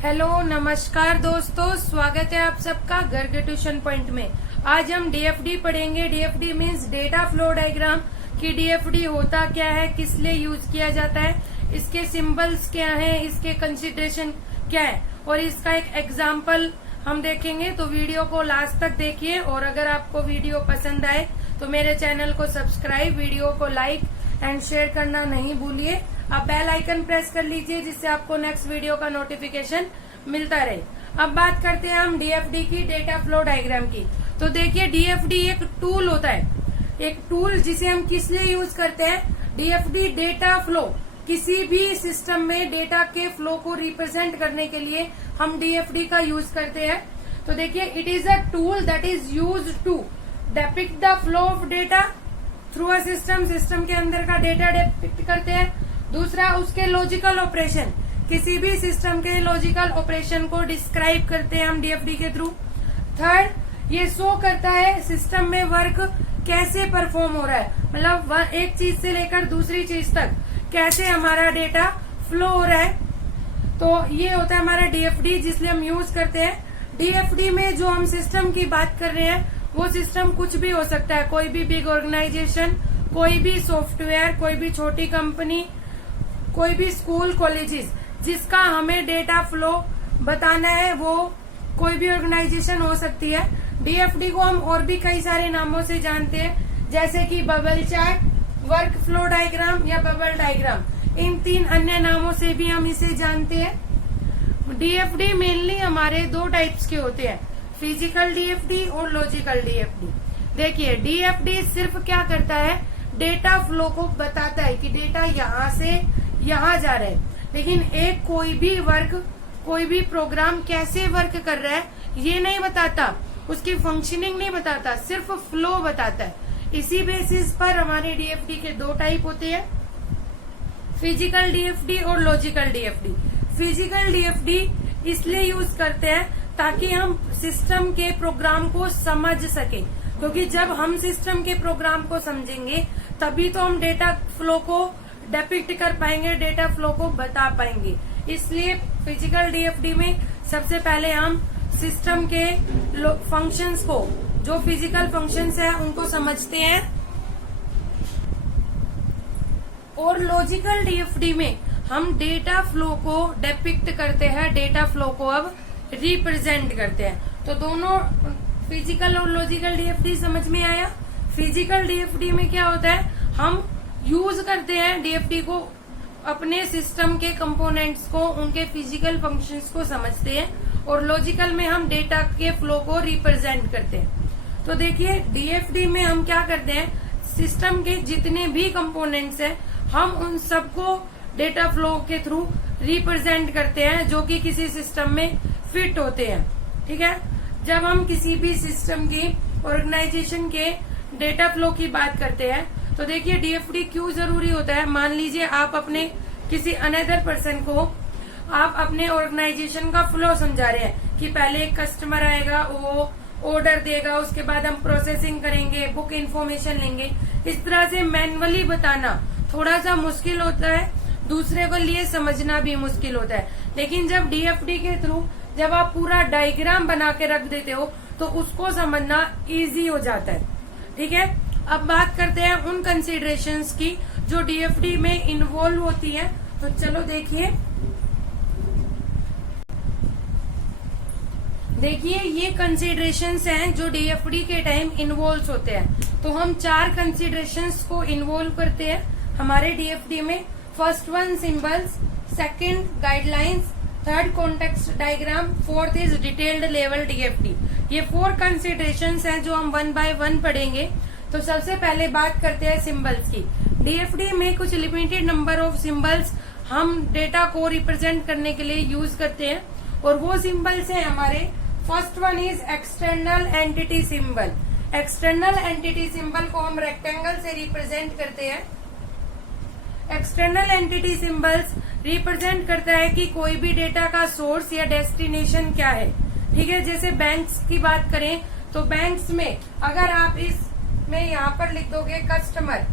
Hello नमस्कार दोस्तों, स्वागत है आप सबका घर के ट्यूशन पॉइंट में। आज हम डीएफडी पढ़ेंगे। DFD means data flow diagram कि डीएफडी होता क्या है, किस लिए यूज किया जाता है, इसके सिंबल्स क्या हैं, इसके कंसीडरेशन क्या है और इसका एक एग्जाम्पल हम देखेंगे। तो वीडियो को लास्ट तक देखिए और अगर आपको वीडियो पसंद आए तो मेरे चैनल को सब्सक्राइब, वीडियो को लाइक एंड शेयर करना नहीं भूलिए। आप बेल आइकन प्रेस कर लीजिए जिससे आपको नेक्स्ट वीडियो का नोटिफिकेशन मिलता रहे। अब बात करते हैं हम डीएफडी की, डेटा फ्लो डायग्राम की। तो देखिए, डीएफडी एक टूल होता है, एक टूल जिसे हम किस लिए यूज करते हैं। डीएफडी डेटा फ्लो, किसी भी सिस्टम में डेटा के फ्लो को रिप्रेजेंट करने के लिए हम डीएफडी का यूज करते हैं। तो देखिए, it is a tool that is use to depict the flow of data through a system. System के अंदर का डेटा डिपिक्ट करते हैं। दूसरा, उसके लॉजिकल ऑपरेशन, किसी भी सिस्टम के लॉजिकल ऑपरेशन को डिस्क्राइब करते हैं हम डीएफडी के थ्रू। थर्ड, ये शो करता है सिस्टम में वर्क कैसे परफॉर्म हो रहा है, मतलब एक चीज से लेकर दूसरी चीज तक कैसे हमारा डेटा फ्लो हो रहा है। तो ये होता है हमारा डीएफडी जिसलिए हम यूज करते हैं। डीएफडी में जो हम सिस्टम की बात कर रहे हैं वो सिस्टम कुछ भी हो सकता है, कोई भी बिग ऑर्गेनाइजेशन, कोई भी सॉफ्टवेयर, कोई भी छोटी कंपनी, कोई भी स्कूल, कॉलेजेस, जिसका हमें डेटा फ्लो बताना है वो कोई भी ऑर्गेनाइजेशन हो सकती है। डीएफडी को हम और भी कई सारे नामों से जानते हैं, जैसे कि bubble chart, work flow diagram या बबल डायग्राम। इन 3 अन्य नामों से भी हम इसे जानते हैं। डीएफडी मेनली हमारे 2 टाइप्स के होते हैं, फिजिकल डीएफडी और लॉजिकल डीएफडी। देखिए, डीएफडी सिर्फ क्या करता है, डेटा फ्लो को बताता है कि डेटा यहाँ से यहाँ जा रहा है, लेकिन एक कोई भी वर्क, कोई भी प्रोग्राम कैसे वर्क कर रहा है ये नहीं बताता, उसकी फंक्शनिंग नहीं बताता, सिर्फ फ्लो बताता है। इसी बेसिस पर हमारे डीएफडी के 2 टाइप होते हैं, फिजिकल डीएफडी और लॉजिकल डीएफडी। फिजिकल डीएफडी इसलिए यूज करते हैं ताकि हम सिस्टम के प्रोग्राम को समझ सके, क्योंकि जब हम सिस्टम के प्रोग्राम को समझेंगे तभी तो हम डेटा फ्लो को डिपिक्ट कर पाएंगे, डेटा फ्लो को बता पाएंगे। इसलिए फिजिकल डीएफडी में सबसे पहले हम सिस्टम के फंक्शंस को, जो फिजिकल फंक्शंस है उनको समझते हैं। और लॉजिकल डीएफडी में हम डेटा फ्लो को डिपिक्ट करते हैं, डेटा फ्लो को अब रिप्रेजेंट करते हैं। तो दोनों फिजिकल और लॉजिकल डीएफडी समझ में आया। फिजिकल डीएफडी में क्या होता है, हम यूज करते हैं डीएफडी को अपने सिस्टम के कंपोनेंट्स को, उनके फिजिकल फंक्शंस को समझते हैं, और लॉजिकल में हम डेटा के फ्लो को रिप्रेजेंट करते हैं। तो देखिए, डीएफडी में हम क्या करते हैं, सिस्टम के जितने भी कंपोनेंट्स हैं हम उन सबको डेटा फ्लो के थ्रू रिप्रेजेंट करते हैं जो कि किसी सिस्टम में फिट होते हैं। ठीक है, जब हम किसी भी सिस्टम की, ऑर्गेनाइजेशन के डेटा फ्लो की बात करते हैं तो देखिए, डीएफडी क्यों जरूरी होता है। मान लीजिए आप अपने किसी अनदर पर्सन को आप अपने ऑर्गेनाइजेशन का फ्लो समझा रहे हैं कि पहले एक कस्टमर आएगा, वो ऑर्डर देगा, उसके बाद हम प्रोसेसिंग करेंगे, बुक इन्फॉर्मेशन लेंगे। इस तरह से मैनुअली बताना थोड़ा सा मुश्किल होता है, दूसरे को लिए समझना भी मुश्किल होता है। लेकिन जब डीएफडी के थ्रू जब आप पूरा डायग्राम बना के रख देते हो तो उसको समझना इजी हो जाता है। ठीक है, अब बात करते हैं उन कंसीडरेशंस की जो डीएफडी में इन्वॉल्व होती है। तो चलो देखिए, ये कंसीडरेशंस हैं जो डीएफडी के टाइम इन्वॉल्व होते हैं। तो हम 4 कंसीडरेशंस को इन्वॉल्व करते हैं हमारे डीएफडी में। First one symbols, second guidelines, third context diagram, fourth is detailed level DFD. ये 4 कंसीडरेशंस हैं जो हम 1 बाय 1 पढ़ेंगे। तो सबसे पहले बात करते हैं सिंबल्स की। डीएफडी में कुछ लिमिटेड नंबर ऑफ सिंबल्स हम डेटा को रिप्रेजेंट करने के लिए यूज करते हैं, और वो सिंबल्स हैं हमारे। First one is external entity symbol. External entity symbol को हम रेक्टेंगल से रिप्रेजेंट करते हैं। एक्सटर्नल एंटिटी सिंबल्स रिप्रेजेंट करता है कि कोई भी डेटा का सोर्स या डेस्टिनेशन क्या है। ठीक है, जैसे बैंक्स की बात करें तो बैंक्स में अगर आप इसमें यहाँ पर लिख दोगे कस्टमर,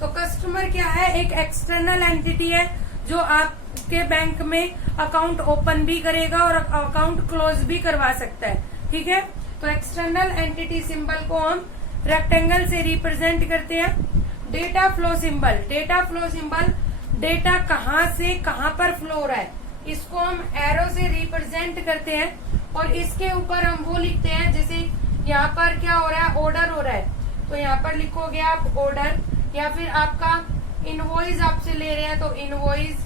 तो कस्टमर क्या है, एक एक्सटर्नल एंटिटी है जो आपके बैंक में अकाउंट ओपन भी करेगा और अकाउंट क्लोज भी करवा सकता है। ठीक है, तो एक्सटर्नल एंटिटी सिंबल को हम रेक्टेंगल से रिप्रेजेंट करते हैं। Data flow symbol, data flow symbol data कहाँ से कहाँ पर फ्लो हो रहा है, इसको हम एरो से रिप्रेजेंट करते हैं और इसके ऊपर हम वो लिखते हैं, जैसे यहाँ पर क्या हो रहा है, ऑर्डर हो रहा है, तो यहाँ पर लिखोगे आप ऑर्डर, या फिर आपका इनवॉइस आपसे ले रहे हैं तो इनवॉइस।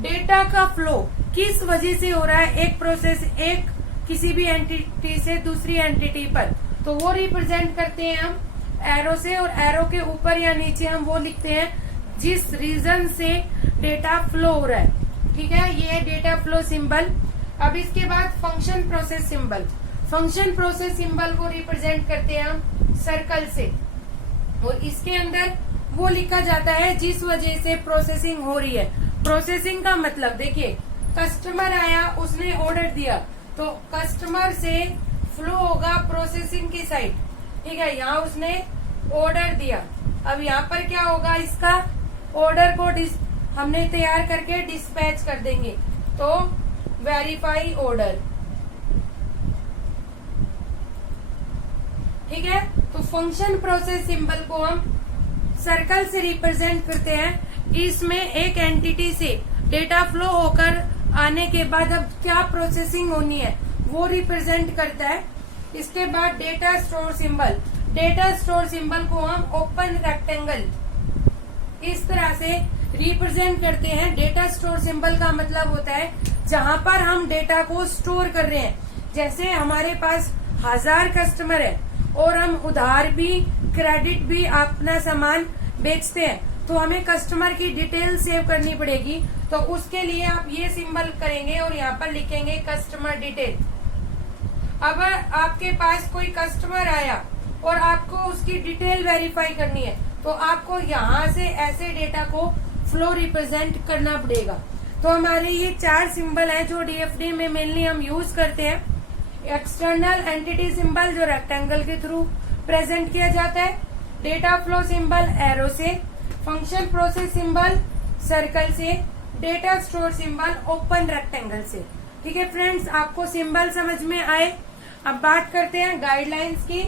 डेटा का फ्लो किस वजह से हो रहा है, एक प्रोसेस एक किसी भी एंटिटी से दूसरी एंटिटी पर, तो वो रिप्रेजेंट करते हैं हम एरो से, और एरो के ऊपर या नीचे हम वो लिखते हैं जिस रीजन से डेटा फ्लो हो रहा है। ठीक है, ये है डेटा फ्लो सिंबल। अब इसके बाद function process symbol, function process symbol को रिप्रेजेंट करते हैं हम सर्कल से, और इसके अंदर वो लिखा जाता है जिस वजह से प्रोसेसिंग हो रही है। प्रोसेसिंग का मतलब देखिए, कस्टमर आया, उसने ऑर्डर दिया, तो कस्टमर से फ्लो होगा प्रोसेसिंग की साइड। ठीक है, यहाँ उसने ऑर्डर दिया, अब यहाँ पर क्या होगा, इसका ऑर्डर को हमने तैयार करके डिस्पैच कर देंगे, तो वेरीफाई ऑर्डर। ठीक है, तो फंक्शन प्रोसेस सिंबल को हम सर्कल से रिप्रेजेंट करते हैं। इसमें एक एंटिटी से डेटा फ्लो होकर आने के बाद अब क्या प्रोसेसिंग होनी है वो रिप्रेजेंट करता है। इसके बाद data store symbol, data store symbol को हम ओपन रेक्टेंगल इस तरह से रिप्रेजेंट करते हैं। डेटा स्टोर सिंबल का मतलब होता है जहां पर हम डेटा को स्टोर कर रहे हैं। जैसे हमारे पास 1000 कस्टमर है और हम उधार भी क्रेडिट भी अपना सामान बेचते हैं, तो हमें कस्टमर की डिटेल सेव करनी पड़ेगी, तो उसके लिए आप ये सिंबल करेंगे और यहाँ पर लिखेंगे कस्टमर डिटेल। अब आपके पास कोई कस्टमर आया और आपको उसकी डिटेल वेरीफाई करनी है, तो आपको यहाँ से ऐसे डेटा को फ्लो रिप्रेजेंट करना पड़ेगा। तो हमारे ये 4 सिंबल हैं जो डीएफडी में मेनली हम यूज करते हैं। एक्सटर्नल एंटिटी सिंबल जो रेक्टेंगल के थ्रू प्रेजेंट किया जाता है, डेटा फ्लो सिंबल एरो से, फंक्शन प्रोसेस सिंबल सर्कल से, data store symbol open rectangle से। ठीक है फ्रेंड्स, आपको सिंबल समझ में आए। अब बात करते हैं गाइडलाइंस की।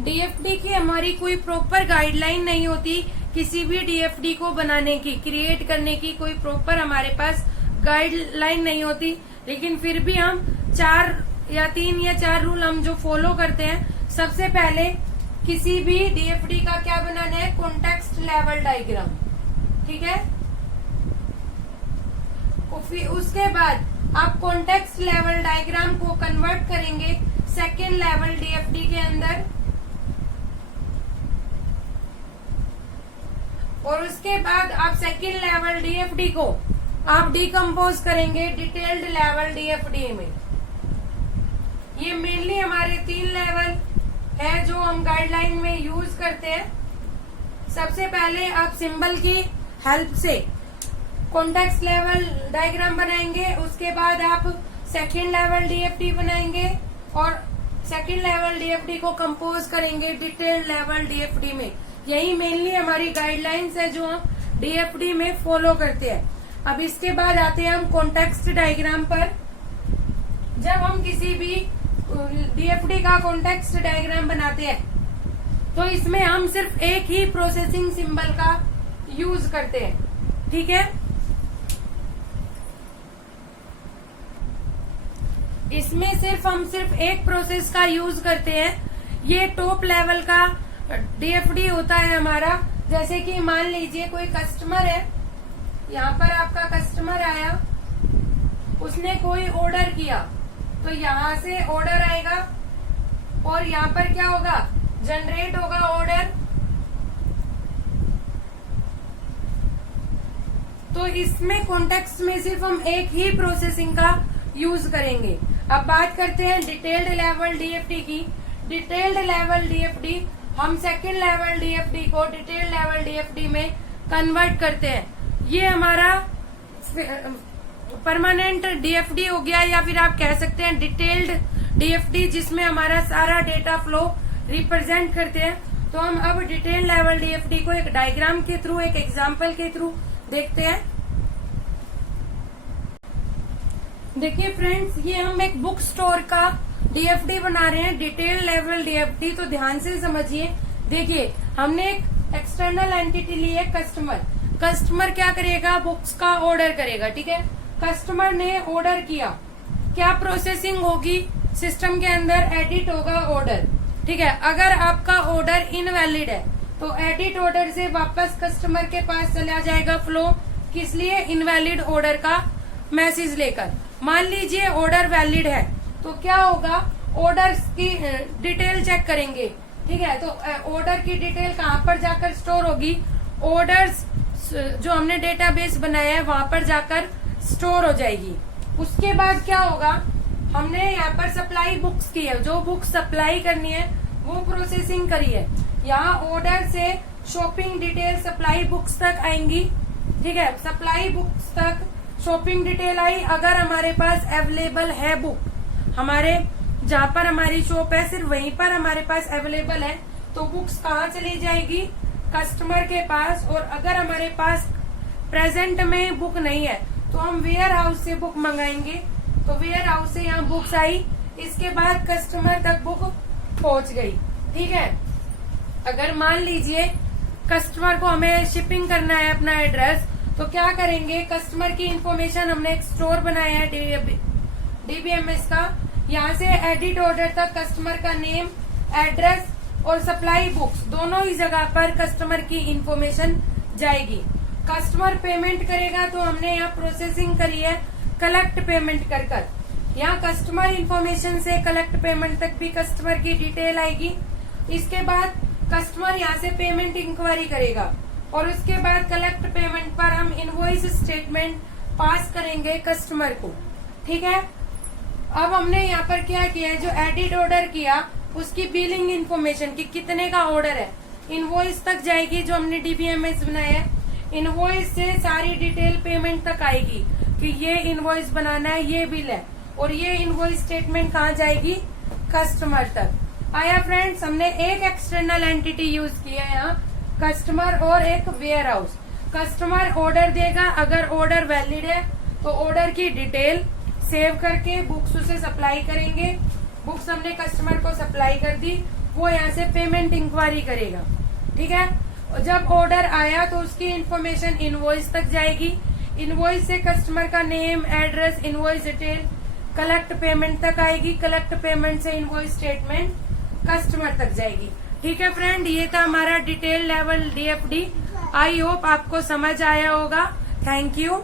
डीएफडी की हमारी कोई प्रॉपर गाइडलाइन नहीं होती, किसी भी डीएफडी को बनाने की, क्रिएट करने की कोई प्रॉपर हमारे पास गाइडलाइन नहीं होती, लेकिन फिर भी हम 3 या 4 रूल हम जो फॉलो करते हैं। सबसे पहले किसी भी डीएफडी का क्या बनाना है, कॉन्टेक्स्ट लेवल डायग्राम। ठीक है, फिर उसके बाद आप कॉन्टेक्स्ट लेवल डायग्राम को कन्वर्ट करेंगे सेकेंड लेवल डीएफडी के अंदर, और उसके बाद आप सेकेंड लेवल डीएफडी को आप डिकम्पोज करेंगे डिटेल्ड लेवल डीएफडी में। ये मेनली हमारे 3 लेवल है जो हम गाइडलाइन में यूज करते हैं। सबसे पहले आप सिंबल की हेल्प से कॉन्टेक्स्ट लेवल डायग्राम बनाएंगे, उसके बाद आप सेकेंड लेवल डीएफडी बनाएंगे और सेकेंड लेवल डीएफडी को कंपोज करेंगे डिटेल्ड लेवल डीएफडी में। यही मेनली हमारी गाइडलाइंस है जो हम डीएफडी में फॉलो करते हैं। अब इसके बाद आते हैं हम कॉन्टेक्स्ट डायग्राम पर। जब हम किसी भी डीएफडी का कॉन्टेक्स्ट डायग्राम बनाते हैं तो इसमें हम सिर्फ एक ही प्रोसेसिंग सिंबल का यूज करते हैं। ठीक है, इसमें हम सिर्फ एक प्रोसेस का यूज करते हैं। ये टॉप लेवल का डीएफडी होता है हमारा। जैसे कि मान लीजिए कोई कस्टमर है, यहाँ पर आपका कस्टमर आया, उसने कोई ऑर्डर किया, तो यहाँ से ऑर्डर आएगा और यहाँ पर क्या होगा, जनरेट होगा ऑर्डर। तो इसमें कॉन्टेक्स्ट में सिर्फ हम एक ही प्रोसेसिंग का यूज करेंगे। अब बात करते हैं डिटेल्ड लेवल डीएफडी की। डिटेल्ड लेवल डीएफडी हम सेकेंड लेवल डीएफडी को डिटेल्ड लेवल डीएफडी में कन्वर्ट करते हैं। ये हमारा परमानेंट डीएफडी हो गया, या फिर आप कह सकते हैं डिटेल्ड डीएफडी, जिसमें हमारा सारा डेटा फ्लो रिप्रेजेंट करते हैं। तो हम अब डिटेल लेवल डीएफडी को एक डायग्राम के थ्रू, एक एग्जाम्पल के थ्रू देखते हैं। देखिए फ्रेंड्स, ये हम एक बुक स्टोर का डीएफडी बना रहे हैं, डिटेल लेवल डीएफडी। तो ध्यान से समझिए। देखिए, हमने एक एक्सटर्नल एंटिटी ली है, कस्टमर। कस्टमर क्या करेगा? बुक्स का ऑर्डर करेगा, ठीक है। कस्टमर ने ऑर्डर किया, क्या प्रोसेसिंग होगी सिस्टम के अंदर? एडिट होगा ऑर्डर, ठीक है। अगर आपका ऑर्डर इनवैलिड है तो एडिट ऑर्डर से वापस कस्टमर के पास चला जाएगा फ्लो, किस लिए? इनवैलिड ऑर्डर का मैसेज लेकर। मान लीजिए ऑर्डर वैलिड है तो क्या होगा? ऑर्डर्स की डिटेल चेक करेंगे, ठीक है। तो ऑर्डर की डिटेल कहाँ पर जाकर स्टोर होगी? ऑर्डर्स जो हमने डेटाबेस बनाया है वहां पर जाकर स्टोर हो जाएगी। उसके बाद क्या होगा? हमने यहाँ पर सप्लाई बुक्स की है, जो बुक्स सप्लाई करनी है वो प्रोसेसिंग करी है। यहाँ ऑर्डर से शॉपिंग डिटेल सप्लाई बुक्स तक आएंगी, ठीक है। सप्लाई बुक्स तक शॉपिंग डिटेल आई। अगर हमारे पास अवेलेबल है बुक, हमारे जहाँ पर हमारी शॉप है सिर्फ वहीं पर हमारे पास अवेलेबल है, तो बुक्स कहाँ चली जाएगी? कस्टमर के पास। और अगर हमारे पास प्रेजेंट में बुक नहीं है तो हम वेयर हाउस से बुक मंगाएंगे। तो वेयर हाउस से यहाँ बुक्स आई, इसके बाद कस्टमर तक बुक पहुंच गई, ठीक है। अगर मान लीजिए कस्टमर को हमें शिपिंग करना है अपना एड्रेस, तो क्या करेंगे? कस्टमर की इंफॉर्मेशन, हमने एक स्टोर बनाया है डीबीएमएस का, यहाँ से एडिट ऑर्डर तक कस्टमर का नेम, एड्रेस और सप्लाई बुक्स दोनों ही जगह पर कस्टमर की इंफॉर्मेशन जाएगी। कस्टमर पेमेंट करेगा तो हमने यहाँ प्रोसेसिंग करी है कलेक्ट पेमेंट कर। यहाँ कस्टमर इंफॉर्मेशन से कलेक्ट पेमेंट तक भी कस्टमर की डिटेल आएगी। इसके बाद कस्टमर यहाँ से पेमेंट इंक्वायरी करेगा और उसके बाद कलेक्ट पेमेंट पर हम इनवॉइस स्टेटमेंट पास करेंगे कस्टमर को, ठीक है। अब हमने यहाँ पर क्या किया है? जो एडिट ऑर्डर किया उसकी बिलिंग इन्फॉर्मेशन की कितने का ऑर्डर है इनवॉइस तक जाएगी, जो हमने डीबीएमएस बनाया है। इनवॉइस से सारी डिटेल पेमेंट तक आएगी कि ये इनवॉइस बनाना है, ये बिल है, और ये इनवॉइस स्टेटमेंट कहाँ जाएगी? कस्टमर तक। आया फ्रेंड्स, हमने एक एक्सटर्नल एंटिटी यूज किया है यहाँ, कस्टमर और एक वेयर हाउस। कस्टमर ऑर्डर देगा, अगर ऑर्डर वैलिड है तो ऑर्डर की डिटेल सेव करके बुक्स उसे सप्लाई करेंगे। बुक्स हमने कस्टमर को सप्लाई कर दी, वो यहाँ से पेमेंट इंक्वायरी करेगा, ठीक है। जब ऑर्डर आया तो उसकी इंफॉर्मेशन इनवॉइस तक जाएगी। इनवॉइस से कस्टमर का name, address, invoice detail collect payment तक आएगी। कलेक्ट पेमेंट से इनवॉइस स्टेटमेंट कस्टमर तक जाएगी, ठीक है फ्रेंड। ये था हमारा detail level DFD. I hope आपको समझ आया होगा। Thank you.